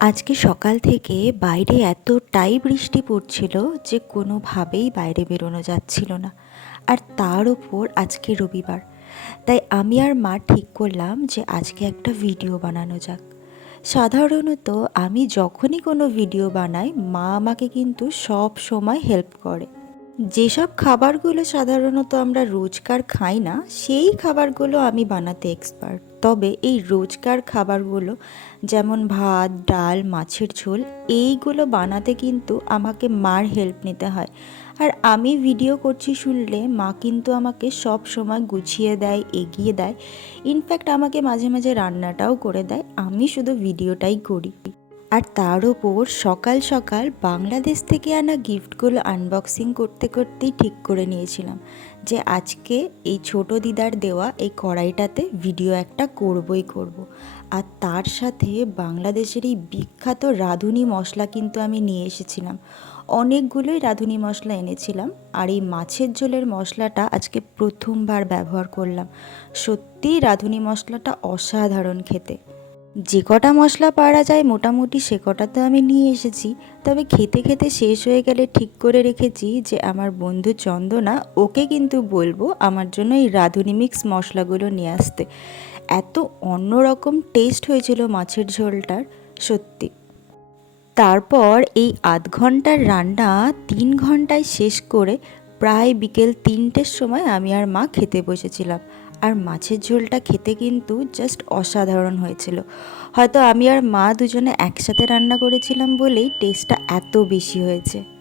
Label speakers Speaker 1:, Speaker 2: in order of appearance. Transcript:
Speaker 1: আজকে সকাল থেকে বাইরে এতটাই বৃষ্টি পড়ছিল যে কোনোভাবেই বাইরে বেরোনো যাচ্ছিল না। আর তার ওপর আজকে রবিবার। তাই আমি আর মা ঠিক করলাম যে আজকে একটা ভিডিও বানানো যাক। সাধারণত আমি যখনই কোনো ভিডিও বানাই, মা আমাকে কিন্তু সব সময় হেল্প করে। যেসব খাবারগুলো সাধারণত আমরা রোজকার খাই না, সেই খাবারগুলো আমি বানাতে এক্সপার্ট তবে এই রোজকার খাবারগুলো, যেমন ভাত, ডাল, মাছের ঝোল, এইগুলো বানাতে কিন্তু আমাকে মার হেল্প নিতে হয়। আর আমি ভিডিও করছি শুনলে মা কিন্তু আমাকে সব সময় গুছিয়ে দেয়, এগিয়ে দেয়। ইনফ্যাক্ট আমাকে মাঝে মাঝে রান্নাটাও করে দেয়। আমি শুধু ভিডিওটাই করি। আর তার ওপর সকাল সকাল বাংলাদেশ থেকে আনা গিফটগুলো আনবক্সিং করতে করতেই ঠিক করে নিয়েছিলাম যে আজকে এই ছোট দিদার দেওয়া এই কড়াইটাতে ভিডিও একটা করবই করব। আর তার সাথে বাংলাদেশের এই বিখ্যাত রাঁধুনি মশলা কিন্তু আমি নিয়ে এসেছিলাম। অনেকগুলোই রাঁধুনি মশলা এনেছিলাম আর এই মাছের ঝোলের মশলাটা আজকে প্রথমবার ব্যবহার করলাম। সত্যিই রাঁধুনি মশলাটা অসাধারণ খেতে। যে কটা মশলা পারা যায় মোটামুটি সে কটা তো আমি নিয়ে এসেছি। তবে খেতে খেতে শেষ হয়ে গেলে ঠিক করে রেখেছি যে আমার বন্ধু চন্দনা, ওকে কিন্তু বলব আমার জন্য এই রাঁধুনি মিক্স মশলাগুলো নিয়ে আসতে। এত অন্যরকম টেস্ট হয়েছিল মাছের ঝোলটার, সত্যি। তারপর এই আধ ঘণ্টার রান্না তিন ঘন্টায় শেষ করে প্রায় বিকেল তিনটের সময় আমি আর মা খেতে বসেছিলাম। আর মাছের ঝোলটা খেতে কিন্তু জাস্ট অসাধারণ হয়েছিল। হয়তো আমি আর মা দুজনে একসাথে রান্না করেছিলাম বলেই টেস্টটা এত বেশি হয়েছে।